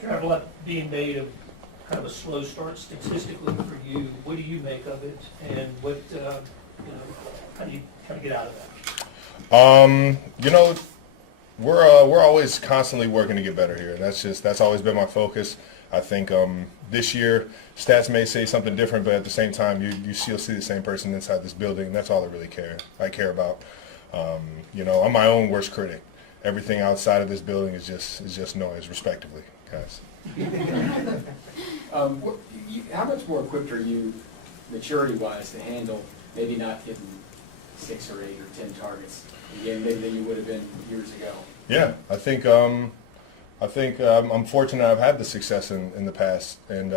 There's a lot being made of kind of a slow start statistically for you. What do you make of it, and what, how do you kind of get out of that? We're always constantly working to get better here. That's always been my focus. I think this year stats may say something different, but at the same time you still see the same person inside this building. That's all I care about. I'm my own worst critic. Everything outside of this building is just noise, respectively, guys. How much more equipped are you, maturity-wise, to handle maybe not hitting 6 or 8 or 10 targets again, maybe than you would have been years ago? Yeah, I think I'm fortunate I've had the success in the past, and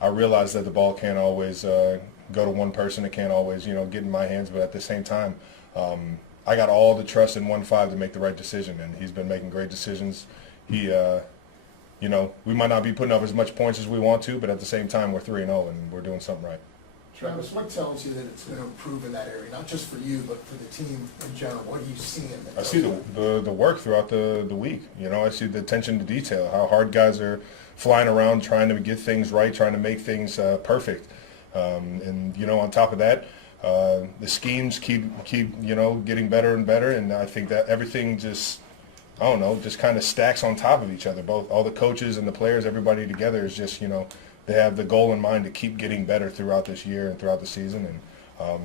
I realize that the ball can't always go to one person. It can't always get in my hands, but at the same time, I got all the trust in 1-5 to make the right decision, and he's been making great decisions. We might not be putting up as much points as we want to, but at the same time, we're 3-0 and we're doing something right. Travis, what tells you that it's going to improve in that area, not just for you, but for the team in general? What do you see in that? I see the work throughout the week. I see the attention to detail, how hard guys are flying around trying to get things right, trying to make things perfect. On top of that, the schemes keep getting better and better, and I think that everything just kind of stacks on top of each other. Both all the coaches and the players, everybody together is just they have the goal in mind to keep getting better throughout this year and throughout the season, and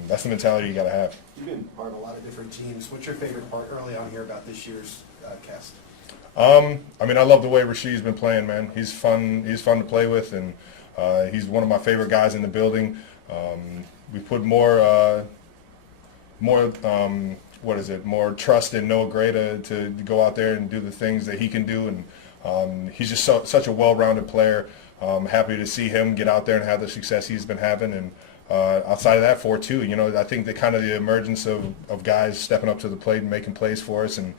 that's the mentality you got to have. You've been part of a lot of different teams. What's your favorite part early on here about this year's cast? I love the way Rasheed's been playing, man. He's fun to play with, and he's one of my favorite guys in the building. We put more trust in Noah Gray to go out there and do the things that he can do, and he's just such a well-rounded player. I'm happy to see him get out there and have the success he's been having, and outside of that, 4-2, I think the emergence of guys stepping up to the plate and making plays for us and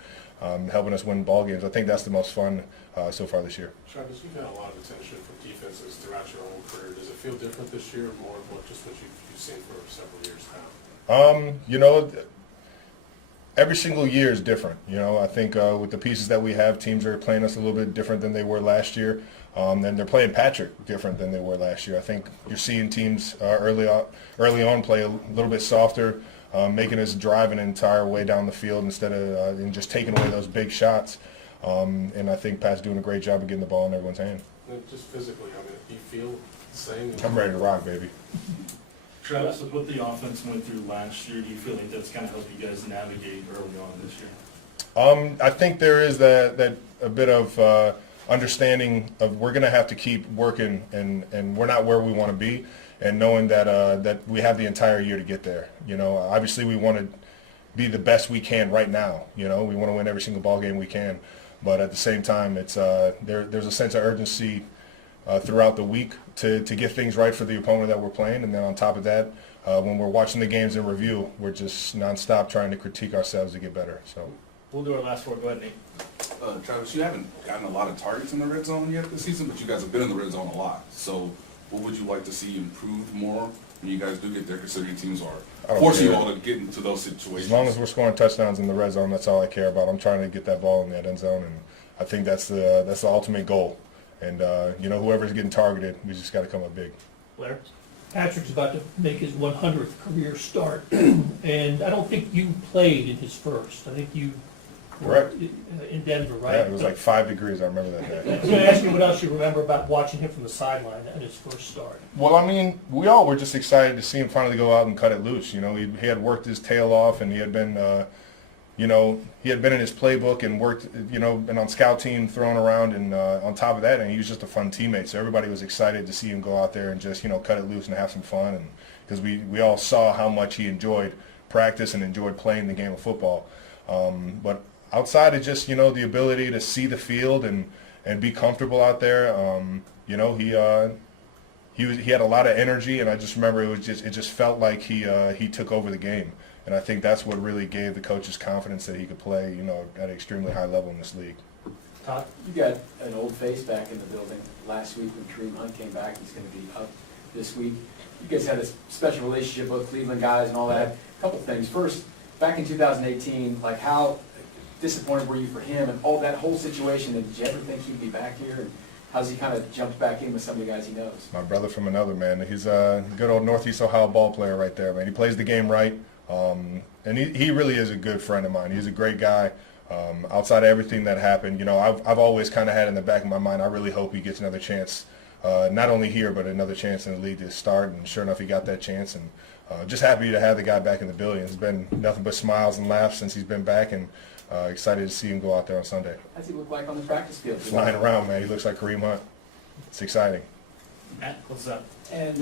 helping us win ball games, I think that's the most fun so far this year. Travis, you've had a lot of attention from defenses throughout your own career. Does it feel different this year, or more of just what you've seen for several years now? Every single year is different. I think with the pieces that we have, teams are playing us a little bit different than they were last year. And they're playing Patrick different than they were last year. I think you're seeing teams early on play a little bit softer, making us drive an entire way down the field instead of and just taking away those big shots. And I think Pat's doing a great job of getting the ball in everyone's hand. Just physically, do you feel the same? I'm ready to rock, baby. Travis, with what the offense went through last year, do you feel like that's kind of helped you guys navigate early on this year? I think there is that a bit of understanding of we're going to have to keep working, and we're not where we want to be, and knowing that we have the entire year to get there. Obviously we want to be the best we can right now. We want to win every single ball game we can, but at the same time, it's there's a sense of urgency throughout the week to get things right for the opponent that we're playing, and then on top of that, when we're watching the games in review, we're just nonstop trying to critique ourselves to get better. So We'll do our last word. Go ahead, Nate. Travis, you haven't gotten a lot of targets in the red zone yet this season, but you guys have been in the red zone a lot. So what would you like to see improved more when you guys do get there, considering teams are forcing you all to get into those situations? As long as we're scoring touchdowns in the red zone, that's all I care about. I'm trying to get that ball in that end zone, and I think that's the ultimate goal. And whoever's getting targeted, we just got to come up big. Blair? Patrick's about to make his 100th career start, and I don't think you played in his first. I think you Correct. In Denver, right? Yeah, it was like 5 degrees. I remember that day. I was going to ask you what else you remember about watching him from the sideline at his first start. Well, we all were just excited to see him finally go out and cut it loose. He had worked his tail off, and he had been, he had been in his playbook and worked, been on scout team, throwing around, and on top of that, and he was just a fun teammate. So everybody was excited to see him go out there and just, cut it loose and have some fun, and because we all saw how much he enjoyed practice and enjoyed playing the game of football. But outside of just, the ability to see the field and be comfortable out there, he had a lot of energy, and I just remember it just felt like he took over the game. And I think that's what really gave the coaches confidence that he could play, at an extremely high level in this league. Todd? You got an old face back in the building. Last week when Kareem Hunt came back, he's going to be up this week. You guys had a special relationship with Cleveland guys and all that. A couple things. First, back in 2018, how disappointed were you for him and all that whole situation? And did you ever think he'd be back here? And how's he kind of jumped back in with some of the guys he knows? My brother from another, man. He's a good old Northeast Ohio ball player right there, man. He plays the game right, and he really is a good friend of mine. He's a great guy. Outside of everything that happened, you know, I've always kind of had in the back of my mind, I really hope he gets another chance, not only here, but another chance in the league to start. And sure enough, he got that chance. And just happy to have the guy back in the building. It's been nothing but smiles and laughs since he's been back, and excited to see him go out there on Sunday. How's he look like on the practice field? Flying around, man. He looks like Kareem Hunt. It's exciting. Matt, what's up? And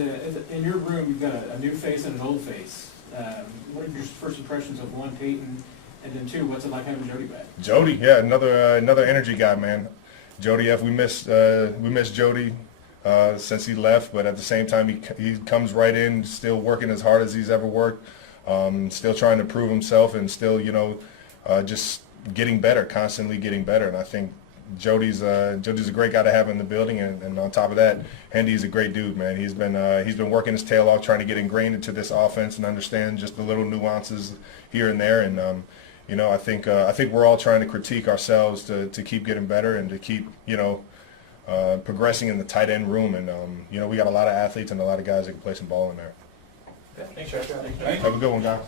in your room, you've got a new face and an old face. What are your first impressions of one, Peyton, and then two, what's it like having Jody back? Jody, yeah, another energy guy, man. Jody F. We miss Jody since he left, but at the same time, he comes right in, still working as hard as he's ever worked, still trying to prove himself, and still, you know, just getting better, constantly getting better. And I think Jody's a great guy to have in the building, and on top of that, Hendy's a great dude, man. He's been working his tail off, trying to get ingrained into this offense and understand just the little nuances here and there. And you know, I think we're all trying to critique ourselves to keep getting better and to keep, you know, progressing in the tight end room. And you know, we got a lot of athletes and a lot of guys that can play some ball in there. Thanks, Jeff. Have a good one, guys.